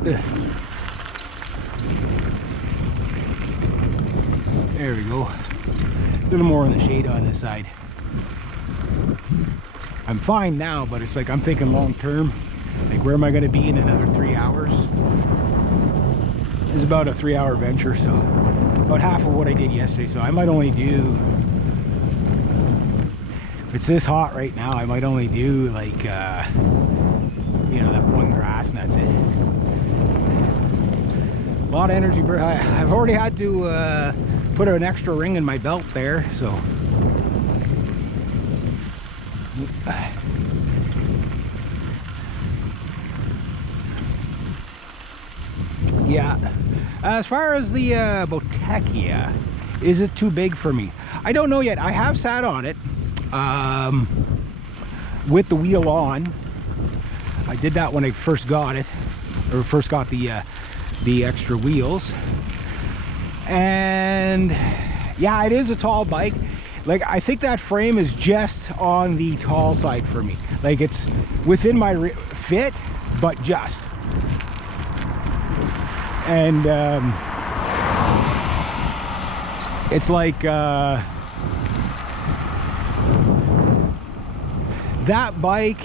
There we go. A little more in the shade on this side. I'm fine now, but it's like I'm thinking long term. Like, where am I going to be in another 3 hours? It's about a 3-hour venture, so about half of what I did yesterday. So I might only do, if it's this hot right now, I might only do like you know, that one grass, and that's it. A lot of energy. I've already had to put an extra ring in my belt there, so yeah. As far as the Bertha, is it too big for me? I don't know yet. I have sat on it with the wheel on. I did that when I first got it, or first got the extra wheels. And yeah, it is a tall bike. Like, I think that frame is just on the tall side for me. Like, it's within my fit, but just. And it's like that bike,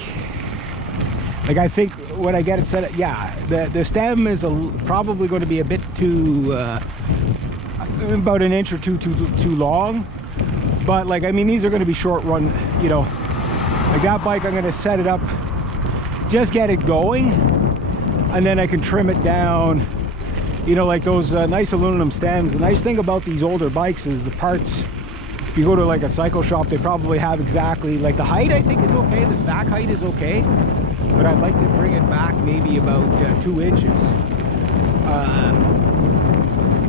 like, I think when I get it set up, yeah, the stem is probably going to be a bit too about an inch or two too long. But like, I mean, these are going to be short run, you know. Like, that bike, I'm going to set it up, just get it going, and then I can trim it down. You know, like those nice aluminum stems. The nice thing about these older bikes is the parts, if you go to like a cycle shop, they probably have exactly, like, the height I think is okay, the stack height is okay, but I'd like to bring it back maybe about 2 inches.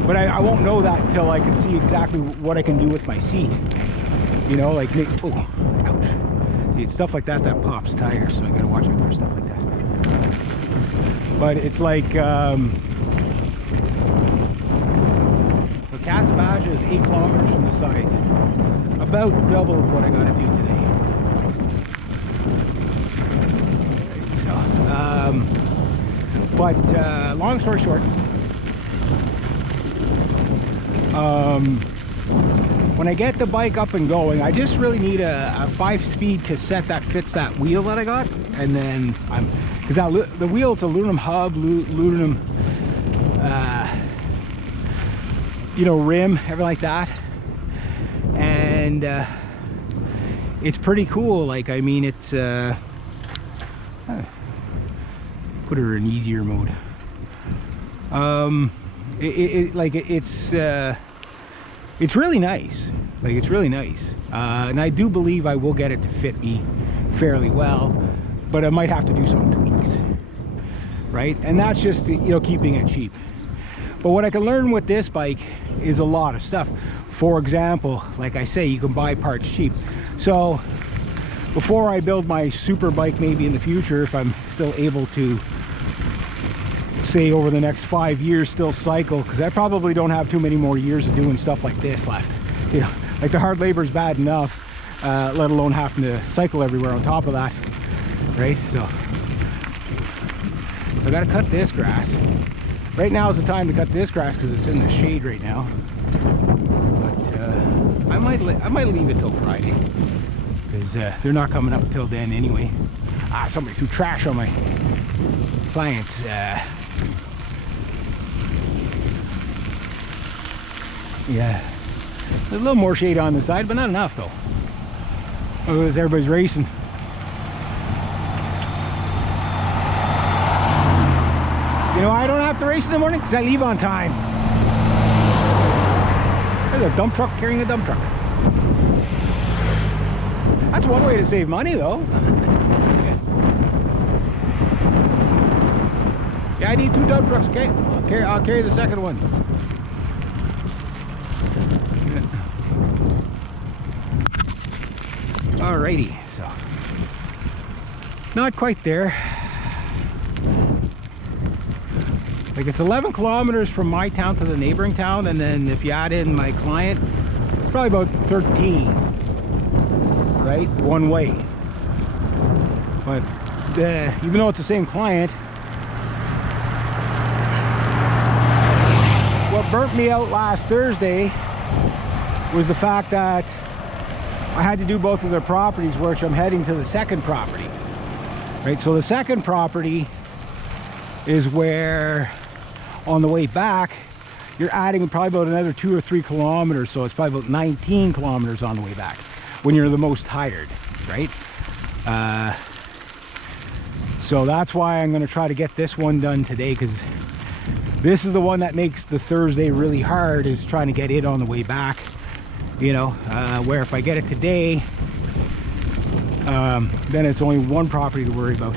But I won't know that until I can see exactly what I can do with my seat. You know, like, oh, ouch. See, it's stuff like that that pops tires, so I gotta watch out for stuff like that. But it's like, Casabage is 8 kilometers from the site, about double of what I gotta do today. Right, so, long story short, when I get the bike up and going, I just really need a 5-speed cassette that fits that wheel that I got, and then because the wheel's aluminum hub, aluminum. You know, rim, everything like that, and it's pretty cool. Like, I mean, it's put her in easier mode. It's really nice. Like, it's really nice, and I do believe I will get it to fit me fairly well, but I might have to do some tweaks, right? And that's just, you know, keeping it cheap. But what I can learn with this bike is a lot of stuff. For example, like I say, you can buy parts cheap. So before I build my super bike, maybe in the future, if I'm still able to, say, over the next 5 years still cycle, because I probably don't have too many more years of doing stuff like this left. You know, like, the hard labor is bad enough, let alone having to cycle everywhere on top of that, right? So I gotta cut this grass. Right now is the time to cut this grass because it's in the shade right now. But I might leave it till Friday, because they're not coming up till then anyway. Somebody threw trash on my clients. Yeah, there's a little more shade on the side, but not enough though. Oh, everybody's racing. You know, I don't have to race in the morning because I leave on time. There's a dump truck carrying a dump truck. That's one way to save money, though. Yeah, I need 2 dump trucks, okay? I'll carry the second one. Alrighty, so not quite there. Like, it's 11 kilometers from my town to the neighboring town, and then if you add in my client, it's probably about 13, right, one way. But even though it's the same client, burnt me out last Thursday was the fact that I had to do both of their properties, which I'm heading to the second property. Right, so the second property is where on the way back you're adding probably about another 2 or 3 kilometers, so it's probably about 19 kilometers on the way back when you're the most tired, right? So that's why I'm going to try to get this one done today, because this is the one that makes the Thursday really hard, is trying to get it on the way back, you know, where if I get it today, then it's only one property to worry about.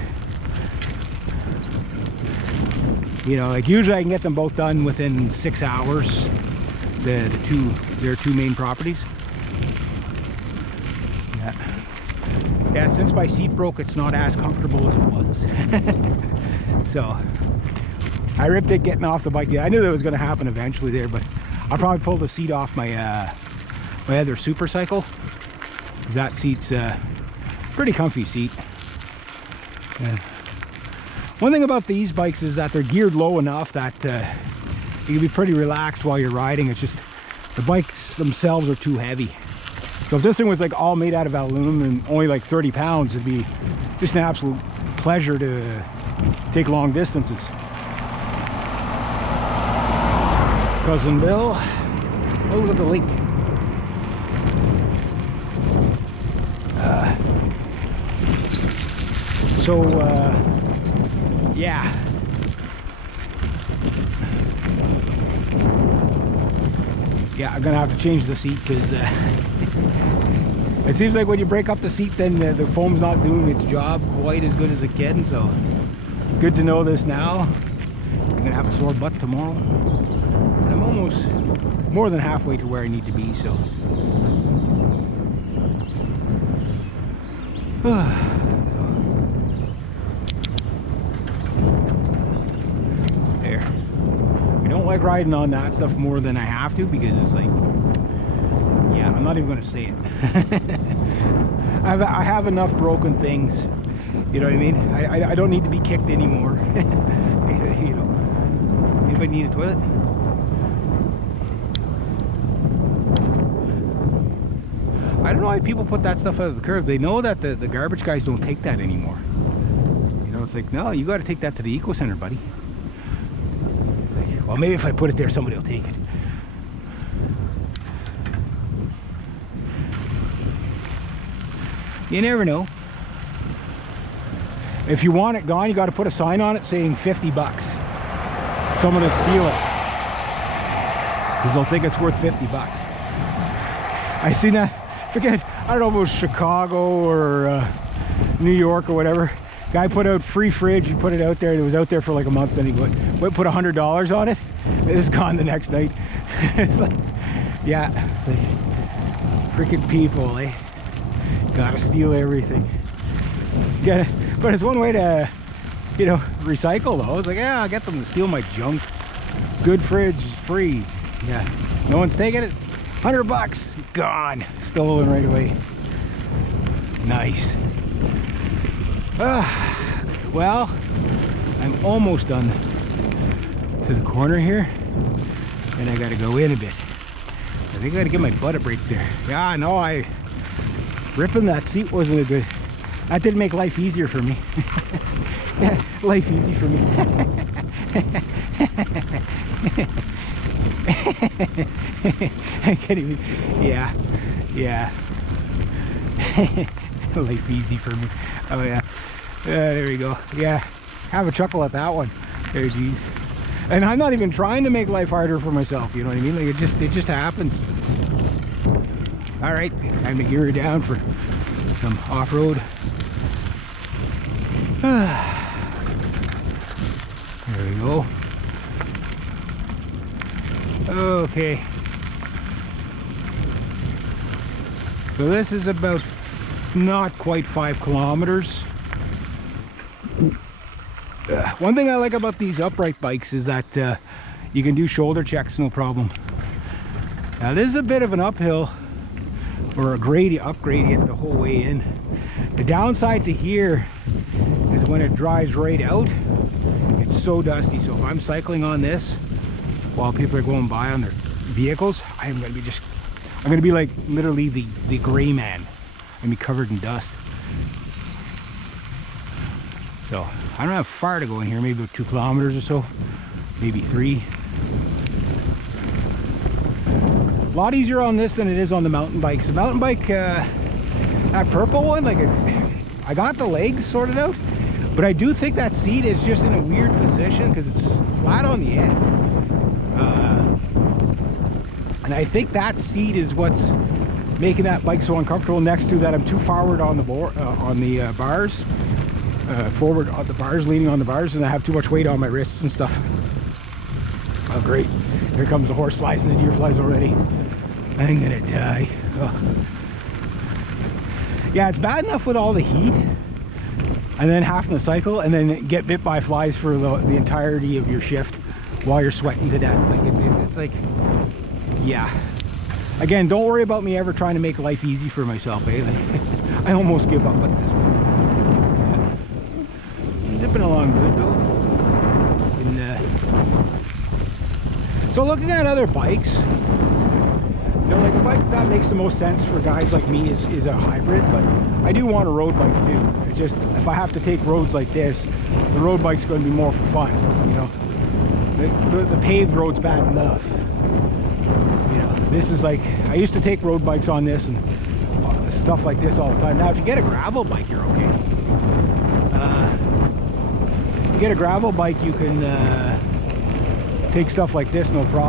You know, like usually I can get them both done within 6 hours, their two main properties. Yeah, since my seat broke, it's not as comfortable as it was. So I ripped it getting off the bike. I knew that was going to happen eventually there, but I'll probably pull the seat off my my other super cycle, because that seat's pretty comfy seat. Yeah. One thing about these bikes is that they're geared low enough that you can be pretty relaxed while you're riding. It's just the bikes themselves are too heavy. So if this thing was like all made out of aluminum and only like 30 pounds, it'd be just an absolute pleasure to take long distances. Cousin Bill, oh, look at the lake. Yeah. Yeah, I'm gonna have to change the seat, because it seems like when you break up the seat, then the foam's not doing its job quite as good as it can. So it's good to know this now. I'm gonna have a sore butt tomorrow. I'm almost more than halfway to where I need to be, so there. I don't like riding on that stuff more than I have to, because it's like, yeah, I'm not even going to say it. I have enough broken things, you know what I mean? I don't need to be kicked anymore. You know, anybody need a toilet? I don't know why people put that stuff out of the curb. They know that the garbage guys don't take that anymore. You know, it's like, no, you got to take that to the eco center, buddy. It's like, well, maybe if I put it there, somebody will take it. You never know. If you want it gone, you got to put a sign on it saying 50 bucks. Someone will steal it, because they'll think it's worth 50 bucks. I seen that. Forget, I don't know if it was Chicago or New York or whatever. Guy put out free fridge. He put it out there. It was out there for like a month. Then he put $100 on it. It was gone the next night. It's like, yeah, it's like freaking people, eh? Gotta steal everything. Yeah, but it's one way to, you know, recycle though. It's like, yeah, I'll get them to steal my junk. Good fridge, free. Yeah, no one's taking it. 100 bucks, gone, stolen right away. Nice. Well, I'm almost done to the corner here, and I gotta go in a bit. I think I gotta give my butt a break there. Yeah, no, ripping that seat wasn't a good. That didn't make life easier for me. Yeah, life easy for me. I can't even. Yeah. Life easy for me. Oh yeah. There we go. Yeah, have a chuckle at that one. There, geez. And I'm not even trying to make life harder for myself. You know what I mean? Like it just happens. All right, time to gear down for some off-road. There we go. Okay. So this is about not quite 5 kilometers. One thing I like about these upright bikes is that you can do shoulder checks no problem. Now this is a bit of an uphill, or a up gradient the whole way in. The downside to here is when it dries right out, it's so dusty. So if I'm cycling on this, while people are going by on their vehicles, I'm gonna be like literally the gray man. I'm gonna be covered in dust. So I don't have far to go in here, maybe about 2 kilometers or so, maybe 3. A lot easier on this than it is on the mountain bikes. The mountain bike, that purple one, like I got the legs sorted out, but I do think that seat is just in a weird position because it's flat on the end. And I think that seat is what's making that bike so uncomfortable, next to that I'm too forward on the bars, forward on the bars, leaning on the bars, and I have too much weight on my wrists and stuff. Oh great, here comes the horse flies and the deer flies already. I'm gonna die. Oh. Yeah, it's bad enough with all the heat and then having to cycle and then get bit by flies for the entirety of your shift while you're sweating to death. Like it's like, yeah. Again, don't worry about me ever trying to make life easy for myself, eh? Like, I almost give up at this point. Yeah. Zipping along good though. So looking at other bikes, you know, like the bike that makes the most sense for guys like me is a hybrid, but I do want a road bike too. It's just, if I have to take roads like this, the road bike's going to be more for fun, you know. The paved road's bad enough. You know, this is like, I used to take road bikes on this and stuff like this all the time. Now, if you get a gravel bike, you're okay. If you get a gravel bike, you can take stuff like this, no problem.